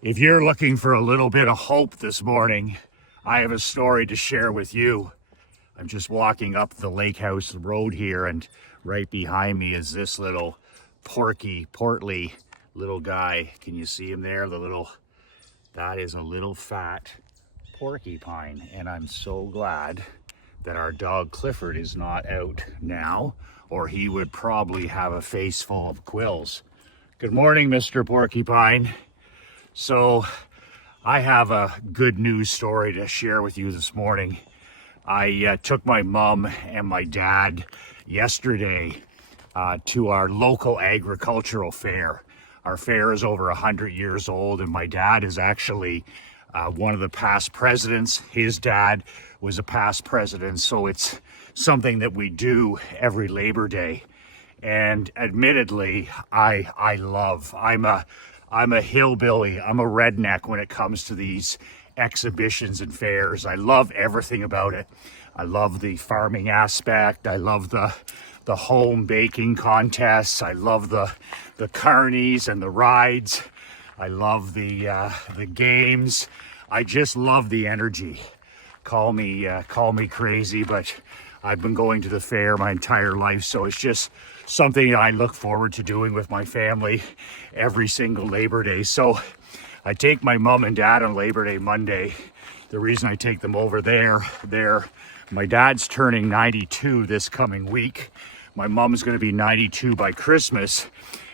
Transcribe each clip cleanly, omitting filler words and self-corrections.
If you're looking for a little bit of hope this morning, I have a story to share with you. I'm just walking up the Lake House Road here, and right behind me is this little portly little guy. Can you see him there? That is a little fat porcupine, and I'm so glad that our dog Clifford is not out now, or he would probably have a face full of quills. Good morning, Mr. Porcupine. So I have a good news story to share with you this morning. I took my mom and my dad yesterday to our local agricultural fair. Our fair is over 100 years old, and my dad is actually one of the past presidents. His dad was a past president, so it's something that we do every Labor Day. And admittedly, I love. I'm a hillbilly. I'm a redneck when it comes to these exhibitions and fairs. I love everything about it. I love the farming aspect. I love the home baking contests. I love the carnies and the rides. I love the games. I just love the energy. Call me crazy, but I've been going to the fair my entire life, so it's just something I look forward to doing with my family every single Labor Day. So I take my mom and dad on Labor Day Monday. The reason I take them over there, my dad's turning 92 this coming week. My mom's going to be 92 by Christmas.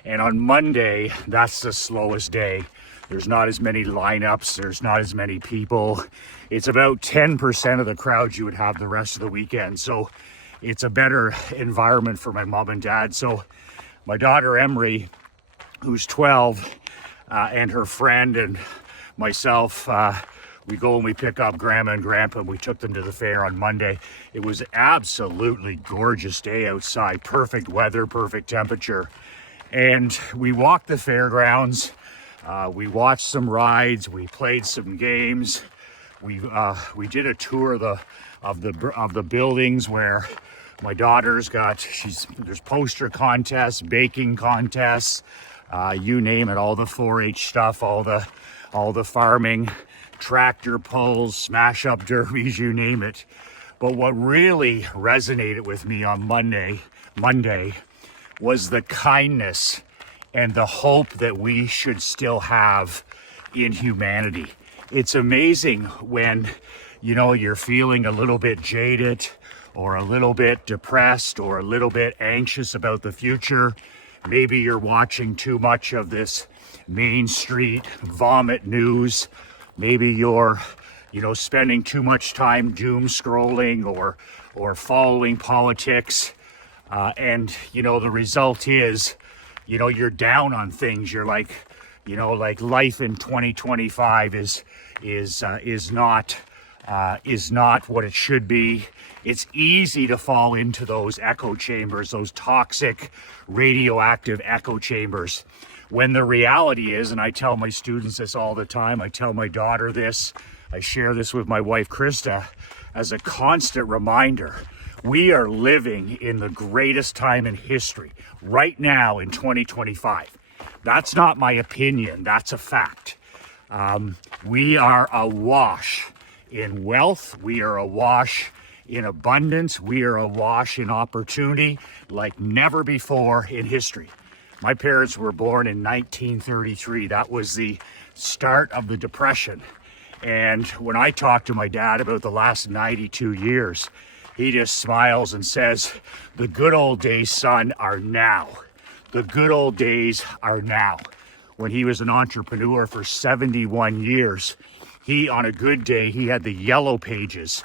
And on Monday, that's the slowest day. There's not as many lineups. There's not as many people. It's about 10% of the crowd you would have the rest of the weekend. So it's a better environment for my mom and dad. So my daughter Emery, who's 12, and her friend and myself, we go and we pick up Grandma and Grandpa, and we took them to the fair on Monday. It was absolutely gorgeous day outside, perfect weather, perfect temperature. And we walked the fairgrounds, we watched some rides, we played some games. We did a tour of the buildings where my daughter's there's poster contests, baking contests, you name it, all the 4-H stuff, all the farming, tractor pulls, smash up derbies, you name it. But what really resonated with me on Monday was the kindness and the hope that we should still have in humanity. It's amazing when, you're feeling a little bit jaded or a little bit depressed or a little bit anxious about the future. Maybe you're watching too much of this Main Street vomit news. Maybe you're, spending too much time doom scrolling or following politics. And the result is, you're down on things. You're like, like life in 2025 is not what it should be. It's easy to fall into those echo chambers, those toxic radioactive echo chambers, when the reality is, and I tell my students this all the time, I tell my daughter this, I share this with my wife Krista as a constant reminder. We are living in the greatest time in history right now in 2025. That's not my opinion, that's a fact. We are awash in wealth, we are awash in abundance, we are awash in opportunity like never before in history. My parents were born in 1933. That was the start of the Depression. And when I talk to my dad about the last 92 years, he just smiles and says, the good old days, son, are now. The good old days are now. When he was an entrepreneur for 71 years, on a good day, he had the yellow pages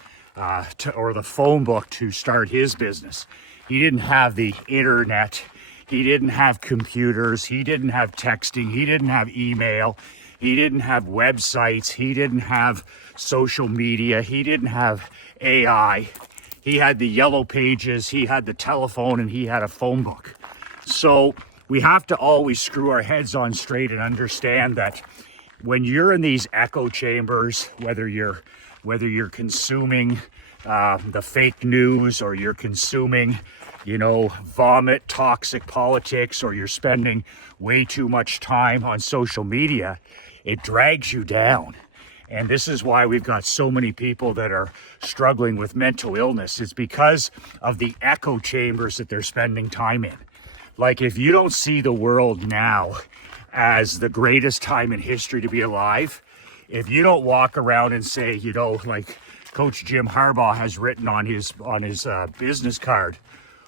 or the phone book to start his business. He didn't have the internet. He didn't have computers. He didn't have texting. He didn't have email. He didn't have websites. He didn't have social media. He didn't have AI. He had the yellow pages. He had the telephone, and he had a phone book. So we have to always screw our heads on straight and understand that when you're in these echo chambers, whether you're consuming the fake news, or you're consuming, vomit, toxic politics, or you're spending way too much time on social media, it drags you down. And this is why we've got so many people that are struggling with mental illness. It's because of the echo chambers that they're spending time in. Like, if you don't see the world now as the greatest time in history to be alive, if you don't walk around and say, like Coach Jim Harbaugh has written on his business card,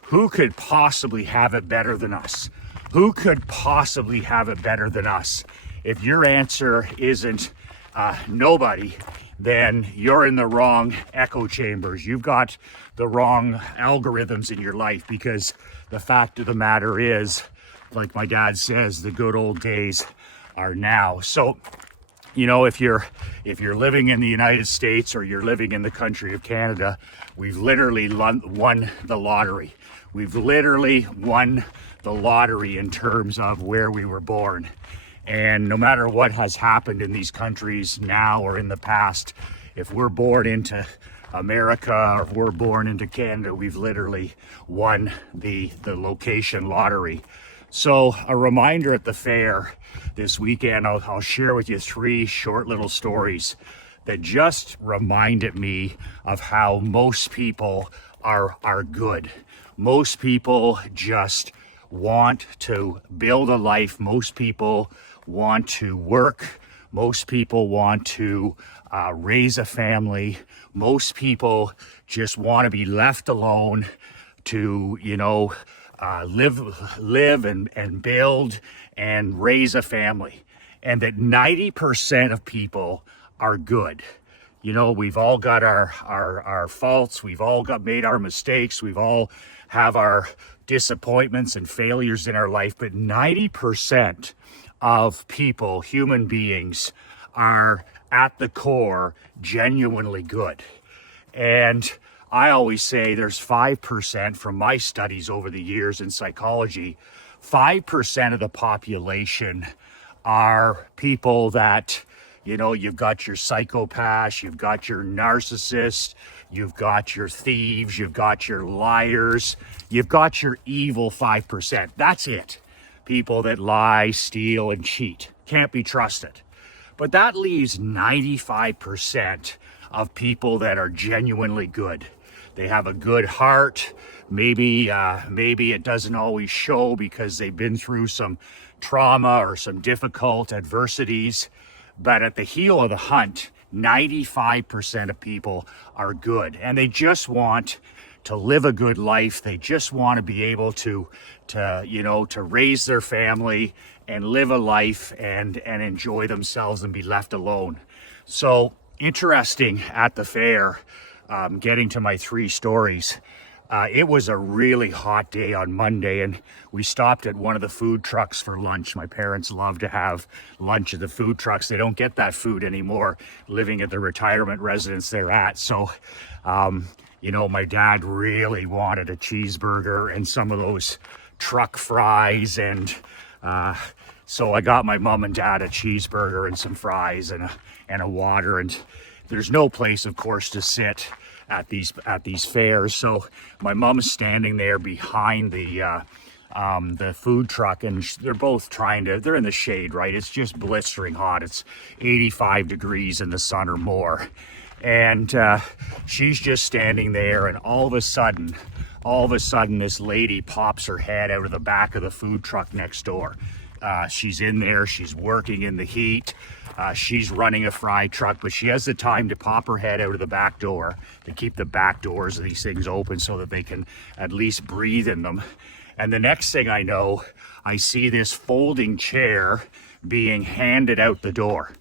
who could possibly have it better than us? Who could possibly have it better than us? If your answer isn't nobody, then you're in the wrong echo chambers. You've got the wrong algorithms in your life, because the fact of the matter is, like my dad says, the good old days are now. So, if you're living in the United States, or you're living in the country of Canada, we've literally won the lottery. We've literally won the lottery in terms of where we were born. And no matter what has happened in these countries now or in the past, if we're born into America or if we're born into Canada, we've literally won the location lottery. So a reminder at the fair this weekend, I'll share with you 3 short little stories that just reminded me of how most people are good. Most people just want to build a life. Most people want to work. Most people want to raise a family. Most people just want to be left alone to, live and build and raise a family. And that 90% of people are good. We've all got our faults. We've all made our mistakes. We've all have our disappointments and failures in our life. But 90% of people, human beings, are at the core genuinely good. And I always say there's 5%, from my studies over the years in psychology, 5% of the population are people that, you've got your psychopaths, you've got your narcissists, you've got your thieves, you've got your liars, you've got your evil 5%. That's it. People that lie, steal, and cheat. Can't be trusted. But that leaves 95% of people that are genuinely good. They have a good heart. Maybe it doesn't always show because they've been through some trauma or some difficult adversities. But at the heel of the hunt, 95% of people are good, and they just want to live a good life. They just want to be able to raise their family and live a life and enjoy themselves and be left alone. So interesting at the fair, getting to my 3 stories. It was a really hot day on Monday, and we stopped at one of the food trucks for lunch. My parents love to have lunch at the food trucks. They don't get that food anymore living at the retirement residence they're at. So, my dad really wanted a cheeseburger and some of those truck fries. And so I got my mom and dad a cheeseburger and some fries and a water. And there's no place, of course, to sit at these fairs. So my mom's standing there behind the food truck, and they're both they're in the shade, right? It's just blistering hot. It's 85 degrees in the sun or more. And she's just standing there, and all of a sudden, this lady pops her head out of the back of the food truck next door. She's in there, she's working in the heat. She's running a fry truck, but she has the time to pop her head out of the back door, to keep the back doors of these things open so that they can at least breathe in them. And the next thing I know, I see this folding chair being handed out the door.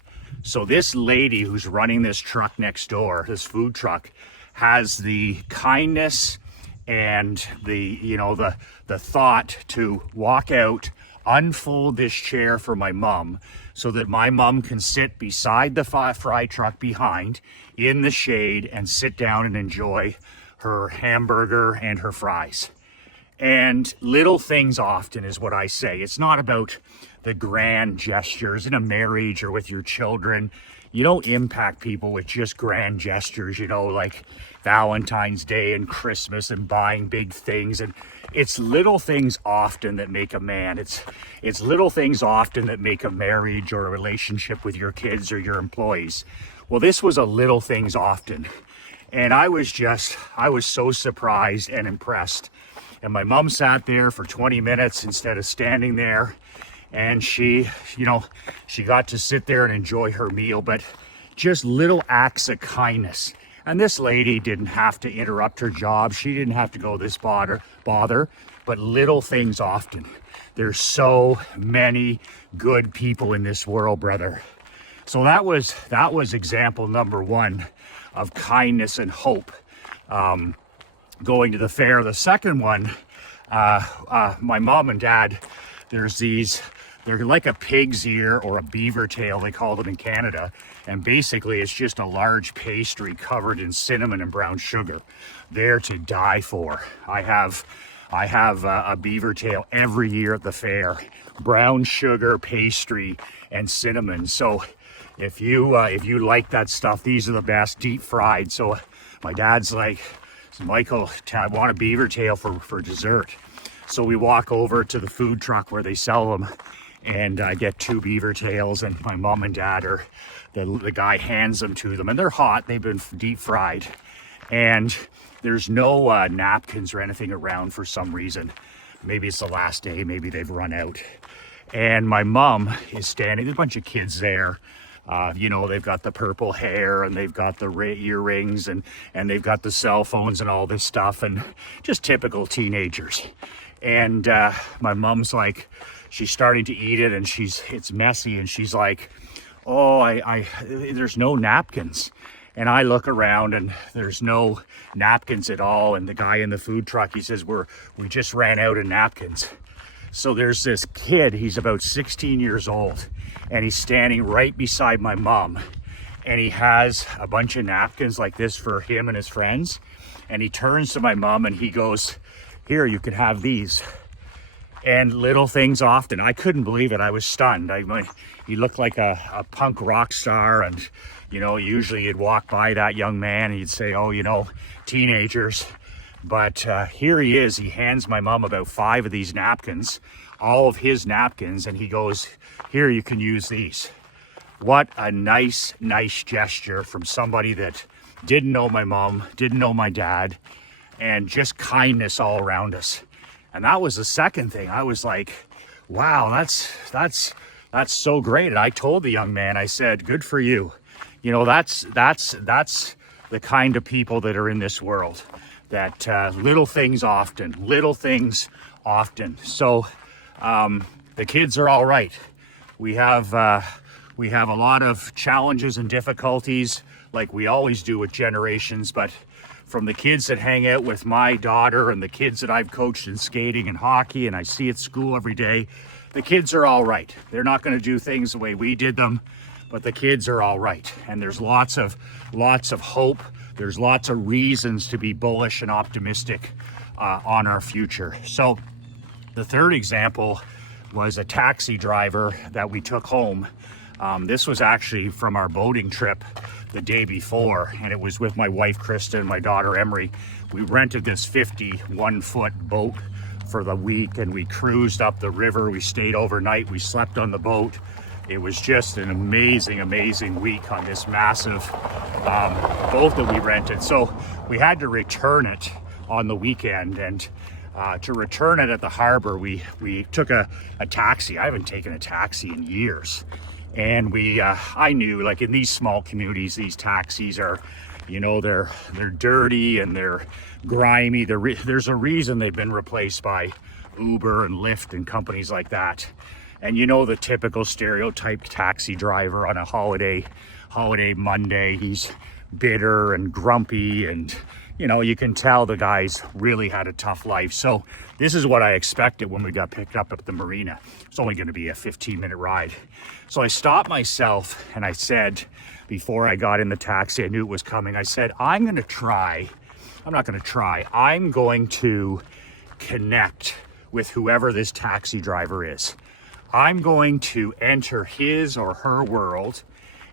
So this lady who's running this truck next door, this food truck, has the kindness and the thought to walk out, unfold this chair for my mom so that my mom can sit beside the fry truck behind in the shade and sit down and enjoy her hamburger and her fries. And little things often is what I say. It's not about the grand gestures in a marriage or with your children. You don't impact people with just grand gestures, you know, like Valentine's Day and Christmas and buying big things. And it's little things often that make a man. It's little things often that make a marriage or a relationship with your kids or your employees. Well, this was a little things often. And I was so surprised and impressed. And my mom sat there for 20 minutes instead of standing there. And she got to sit there and enjoy her meal, but just little acts of kindness. And this lady didn't have to interrupt her job. She didn't have to go this bother, but little things often. There's so many good people in this world, brother. So that was example number one of kindness and hope. Going to the fair. The second one, my mom and dad, they're like a pig's ear or a beaver tail, they call them in Canada. And basically it's just a large pastry covered in cinnamon and brown sugar. They're to die for. I have a beaver tail every year at the fair. Brown sugar, pastry, and cinnamon. So if you like that stuff, these are the best, deep fried. So my dad's like, Michael, I want a beaver tail for dessert. So we walk over to the food truck where they sell them, and I get 2 beaver tails, and my mom and dad the guy hands them to them, and they're hot. They've been deep fried, and there's no napkins or anything around for some reason. Maybe it's the last day, maybe they've run out. And my mom is standing, there's a bunch of kids there. They've got the purple hair, and they've got the earrings, and they've got the cell phones and all this stuff, and just typical teenagers. And my mom's like, she's starting to eat it, and it's messy, and she's like, oh, there's no napkins. And I look around, and there's no napkins at all. And the guy in the food truck, he says, we just ran out of napkins. So there's this kid, he's about 16 years old, and he's standing right beside my mom, and he has a bunch of napkins like this for him and his friends. And he turns to my mom and he goes, here, you can have these. And little things often. I couldn't believe it. I was stunned. He looked like a punk rock star, and usually you'd walk by that young man and you'd say, oh, teenagers. But here he is. He hands my mom about 5 of these napkins, all of his napkins, and he goes, here, you can use these. What a nice gesture from somebody that didn't know my mom, didn't know my dad, and just kindness all around us. And that was the second thing. I was like, wow, that's so great. And I told the young man, I said, good for you. That's the kind of people that are in this world. That little things often. So the kids are all right. We have a lot of challenges and difficulties, like we always do with generations, but from the kids that hang out with my daughter and the kids that I've coached in skating and hockey and I see at school every day, the kids are all right. They're not going to do things the way we did them, but the kids are all right. And there's lots of hope. There's lots of reasons to be bullish and optimistic on our future. So the third example was a taxi driver that we took home. This was actually from our boating trip the day before, and it was with my wife Krista and my daughter Emery. We rented this 51-foot boat for the week, and we cruised up the river. We stayed overnight. We slept on the boat. It was just an amazing week on this massive boat that we rented. So we had to return it on the weekend, and to return it at the harbor, we took a taxi. I haven't taken a taxi in years. And I knew, like, in these small communities, these taxis are, they're dirty and they're grimy. There's a reason they've been replaced by Uber and Lyft and companies like that. And the typical stereotype taxi driver on a holiday Monday, he's bitter and grumpy, and you can tell the guys really had a tough life. So this is what I expected when we got picked up at the marina. It's only going to be a 15-minute ride. So I stopped myself and I said, before I got in the taxi, I knew it was coming. I said, I'm going to connect with whoever this taxi driver is. I'm going to enter his or her world,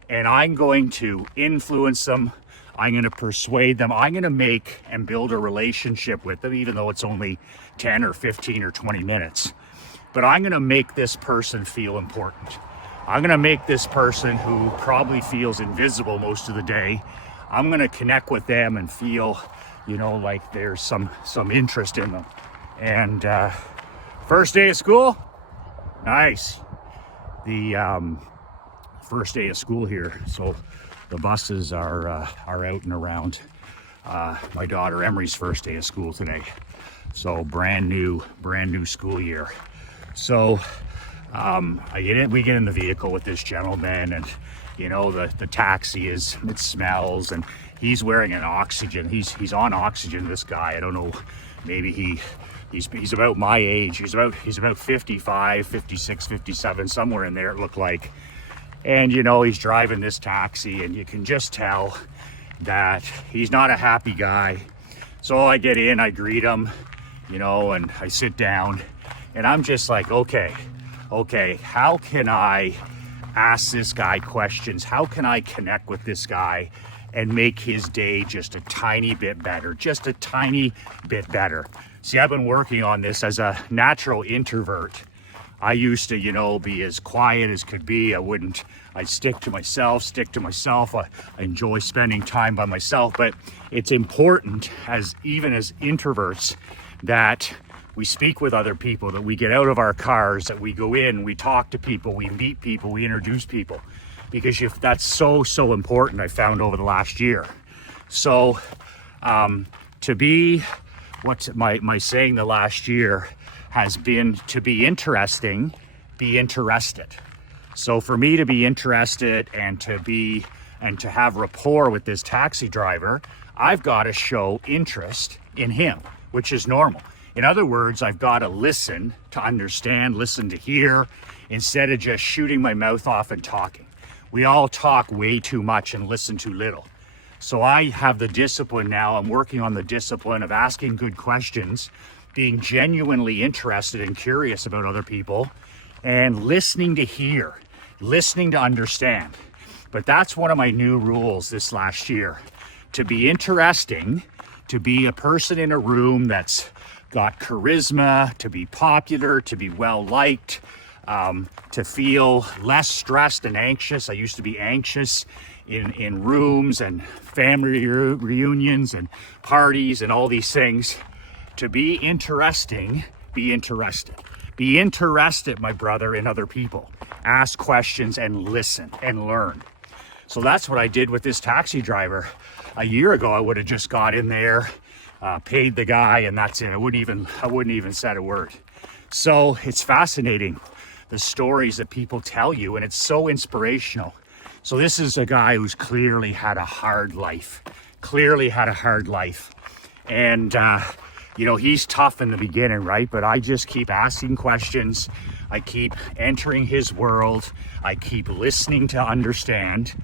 and I'm going to influence them. I'm going to persuade them. I'm going to make and build a relationship with them, even though it's only 10 or 15 or 20 minutes. But I'm going to make this person feel important. I'm going to make this person who probably feels invisible most of the day, I'm going to connect with them and feel, like there's some interest in them. And first day of school, nice. The first day of school here, so the buses are out and around. My daughter Emery's first day of school today, so brand new school year. So we get in the vehicle with this gentleman, and the taxi it smells, and he's wearing an oxygen. He's on oxygen. This guy, I don't know, maybe he's about my age. He's about 55, 56, 57, somewhere in there it looked like. And he's driving this taxi, and you can just tell that he's not a happy guy. So I get in, I greet him, and I sit down, and I'm just like, okay, how can I ask this guy questions? How can I connect with this guy and make his day just a tiny bit better, See, I've been working on this as a natural introvert. I used to, be as quiet as could be. I'd stick to myself. I enjoy spending time by myself, but it's important even as introverts that we speak with other people, that we get out of our cars, that we go in, we talk to people, we meet people, we introduce people, because that's so important, I found over the last year. So to be, what's my saying the last year has been, to be interesting, be interested. So for me to be interested and to have rapport with this taxi driver, I've got to show interest in him, which is normal. In other words, I've got to listen to understand, listen to hear, instead of just shooting my mouth off and talking. We all talk way too much and listen too little. So I have the discipline now. I'm working on the discipline of asking good questions, being genuinely interested and curious about other people, and listening to hear, listening to understand. But that's one of my new rules this last year. To be interesting, to be a person in a room that's got charisma, to be popular, to be well liked, to feel less stressed and anxious. I used to be anxious in rooms and family reunions and parties and all these things. To be interesting, be interested. Be interested, my brother, in other people. Ask questions and listen and learn. So that's what I did with this taxi driver. A year ago, I would have just got in there, paid the guy, and that's it. I wouldn't even said a word. So it's fascinating, the stories that people tell you, and it's so inspirational. So this is a guy who's clearly had a hard life, and he's tough in the beginning, right? But I just keep asking questions. I keep entering his world. I keep listening to understand.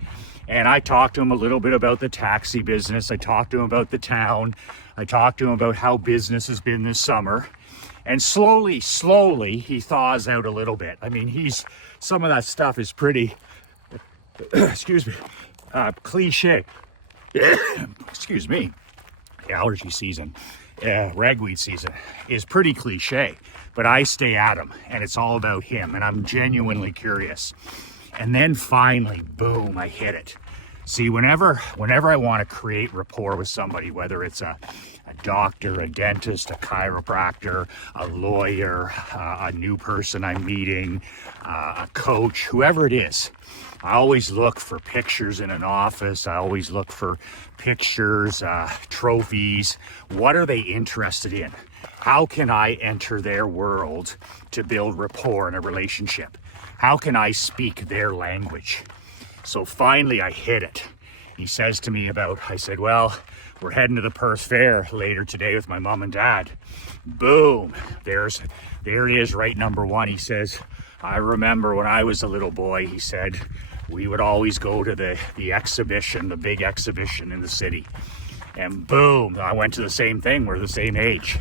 And I talked to him a little bit about the taxi business. I talked to him about the town. I talked to him about how business has been this summer. And slowly, he thaws out a little bit. I mean, some of that stuff is pretty, cliche. Excuse me. Allergy season, ragweed season is pretty cliche, but I stay at him, and it's all about him, and I'm genuinely curious. And then finally, boom, I hit it. See, whenever I want to create rapport with somebody, whether it's a doctor, a dentist, a chiropractor, a lawyer, a new person I'm meeting, a coach, whoever it is, I always look for pictures in an office. I always look for pictures, trophies. What are they interested in? How can I enter their world to build rapport in a relationship? How can I speak their language? So finally I hit it. He says to me I said, well, we're heading to the Perth Fair later today with my mom and dad. Boom, there it is, right number one. He says, I remember when I was a little boy, he said, we would always go to the exhibition, the big exhibition in the city. And boom, I went to the same thing. We're the same age.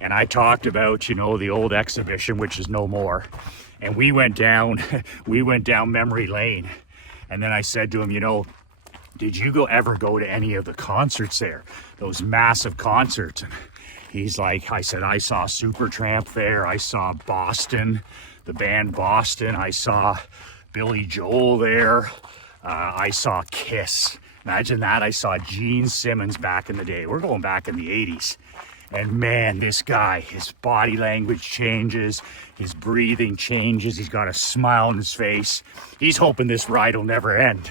And I talked about, the old exhibition, which is no more. And we went down, we went down memory lane. And then I said to him, you know, did you ever go to any of the concerts there? Those massive concerts? And he's like, I said, I saw Supertramp there. I saw Boston, the band Boston. I saw Billy Joel there. I saw Kiss. Imagine that. I saw Gene Simmons back in the day. We're going back in the 80s. And man, this guy, his body language changes, his breathing changes. He's got a smile on his face. He's hoping this ride will never end.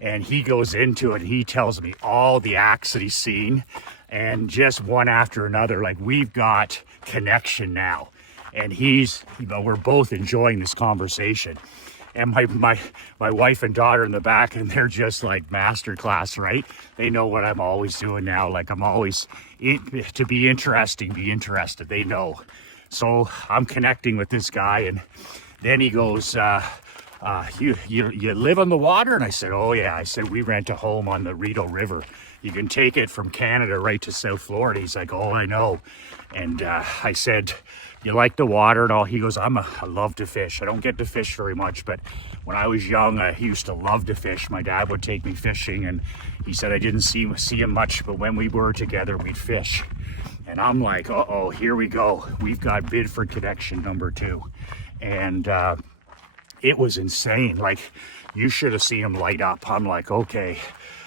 And he goes into it. He tells me all the acts that he's seen, and just one after another. Like, we've got connection now. And he's, you know, we're both enjoying this conversation. And my wife and daughter in the back, and they're just like masterclass, right? They know what I'm always doing now. Like, I'm always to be interesting, be interested. They know. So I'm connecting with this guy, and then he goes, you live on the water? And I said, oh yeah. I said, we rent a home on the Rideau River. You can take it from Canada right to South Florida. He's like, oh, I know. And I said, you like the water and all? He goes, I love to fish. I don't get to fish very much, but when I was young, I used to love to fish. My dad would take me fishing, and he said I didn't see him much, but when we were together, we'd fish. And I'm like, uh-oh, here we go. We've got Bidford connection number 2. And it was insane. Like, you should have seen him light up. I'm like, okay,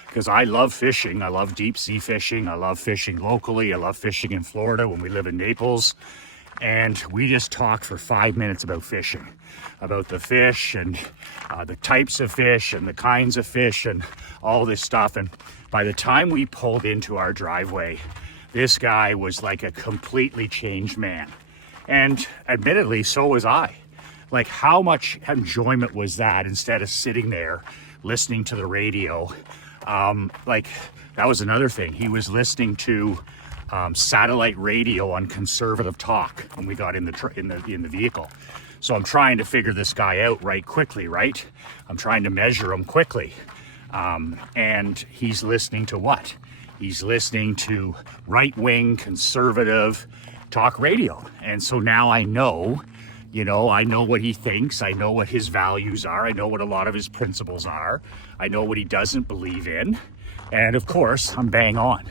because I love fishing. I love deep sea fishing. I love fishing locally. I love fishing in Florida when we live in Naples. And we just talked for 5 minutes about fishing, about the fish and the types of fish and the kinds of fish and all this stuff. And by the time we pulled into our driveway, this guy was like a completely changed man. And admittedly, so was I. Like, how much enjoyment was that instead of sitting there listening to the radio? Like, that was another thing. He was listening to satellite radio on conservative talk when we got in the vehicle. So I'm trying to figure this guy out quickly, right? I'm trying to measure him quickly. And he's listening to what? He's listening to right-wing conservative talk radio. And so now I know, you know, I know what he thinks. I know what his values are. I know what a lot of his principles are. I know what he doesn't believe in. And of course, I'm bang on.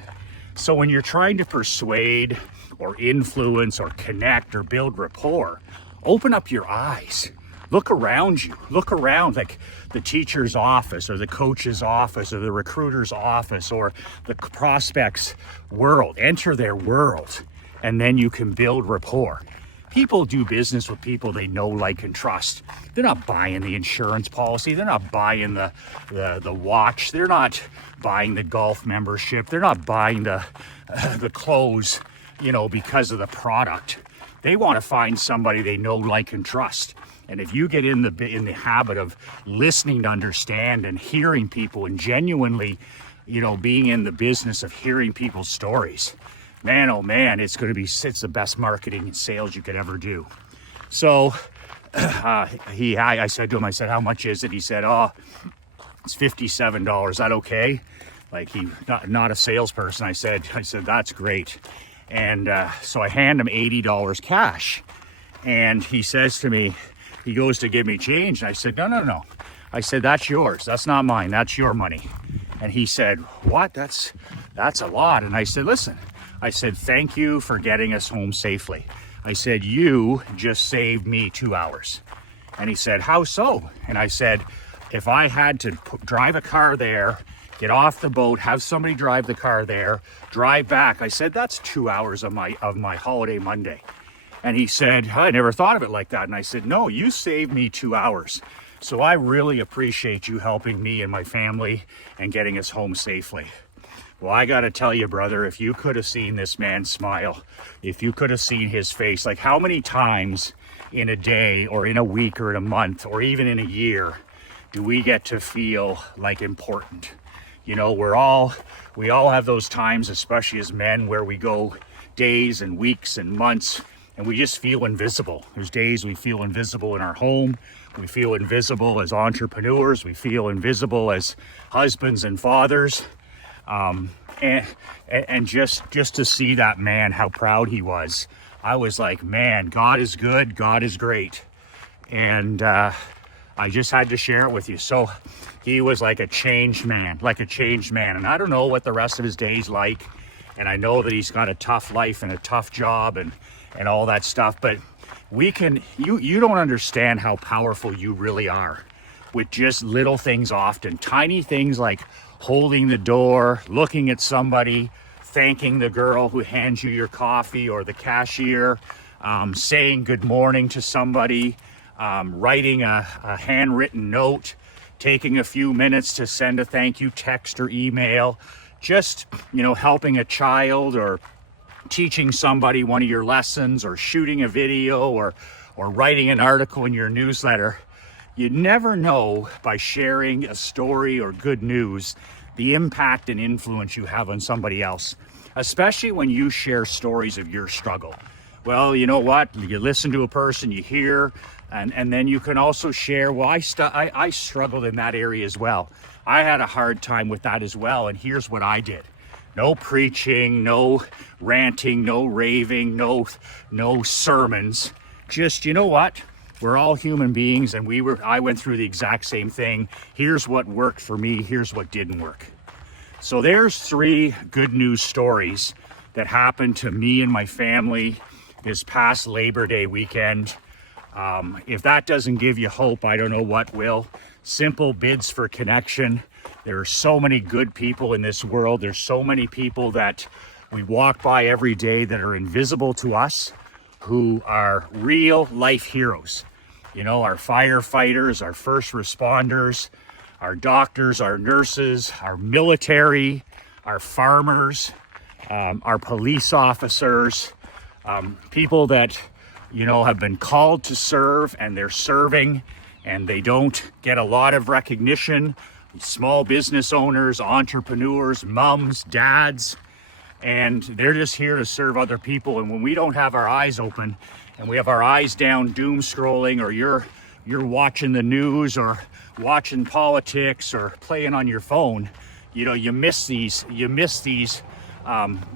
So when you're trying to persuade or influence or connect or build rapport, open up your eyes. Look around you. Look around, like the teacher's office or the coach's office or the recruiter's office or the prospect's world. Enter their world, and then you can build rapport. People do business with people they know, like, and trust. They're not buying the insurance policy. They're not buying the watch. They're not buying the golf membership. They're not buying the clothes, you know, because of the product. They want to find somebody they know, like, and trust. And if you get in the habit of listening to understand and hearing people and genuinely, you know, being in the business of hearing people's stories, man, oh man, it's the best marketing and sales you could ever do. So I said to him, I said, how much is it? He said, oh, it's $57. Is that okay? Like, he not a salesperson. I said, that's great. And so I hand him $80 cash. And he says to me, he goes to give me change. And I said, no. I said, that's yours. That's not mine. That's your money. And he said, what? That's a lot. And I said, listen, I said, thank you for getting us home safely. I said, you just saved me 2 hours. And he said, how so? And I said, if I had to drive a car there, get off the boat, have somebody drive the car there, drive back, I said, that's 2 hours of my holiday Monday. And he said, I never thought of it like that. And I said, no, you saved me 2 hours. So I really appreciate you helping me and my family and getting us home safely. Well, I got to tell you, brother, if you could have seen this man smile, if you could have seen his face, like, how many times in a day or in a week or in a month or even in a year do we get to feel like important? You know, we all have those times, especially as men, where we go days and weeks and months and we just feel invisible. There's days we feel invisible in our home. We feel invisible as entrepreneurs. We feel invisible as husbands and fathers. And just to see that man, how proud he was, I was like, man, God is good, God is great. And I just had to share it with you. So he was like a changed man, And I don't know what the rest of his day's like. And I know that he's got a tough life and a tough job and all that stuff. But you don't understand how powerful you really are with just little things often. Tiny things like holding the door, looking at somebody, thanking the girl who hands you your coffee or the cashier, saying good morning to somebody, writing a handwritten note, taking a few minutes to send a thank you text or email, just, helping a child or teaching somebody one of your lessons or shooting a video or writing an article in your newsletter. You never know by sharing a story or good news the impact and influence you have on somebody else, especially when you share stories of your struggle. Well, you know what? You listen to a person, you hear, and then you can also share, well, I struggled in that area as well. I had a hard time with that as well, and here's what I did. No preaching, no ranting, no raving, no sermons. Just, you know what? We're all human beings, and I went through the exact same thing. Here's what worked for me. Here's what didn't work. So there's 3 good news stories that happened to me and my family this past Labor Day weekend. If that doesn't give you hope, I don't know what will. Simple bids for connection. There are so many good people in this world. There's so many people that we walk by every day that are invisible to us, who are real life heroes. Our firefighters, our first responders, our doctors, our nurses, our military, our farmers, our police officers, people that, have been called to serve and they're serving and they don't get a lot of recognition. Small business owners, entrepreneurs, moms, dads, and they're just here to serve other people. And when we don't have our eyes open and we have our eyes down doom scrolling, or you're watching the news or watching politics or playing on your phone, you miss these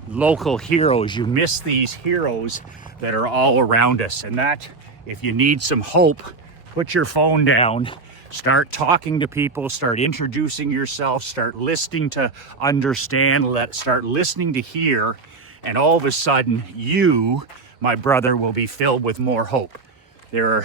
local heroes. You miss these heroes that are all around us. And that, if you need some hope, put your phone down, start talking to people, start introducing yourself, start listening to understand, start listening to hear, and all of a sudden you, my brother, will be filled with more hope. There's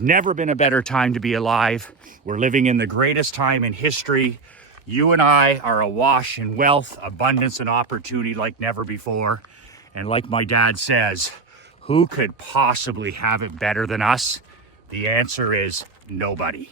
never been a better time to be alive. We're living in the greatest time in history. You and I are awash in wealth, abundance, and opportunity like never before. And like my dad says, who could possibly have it better than us? The answer is nobody.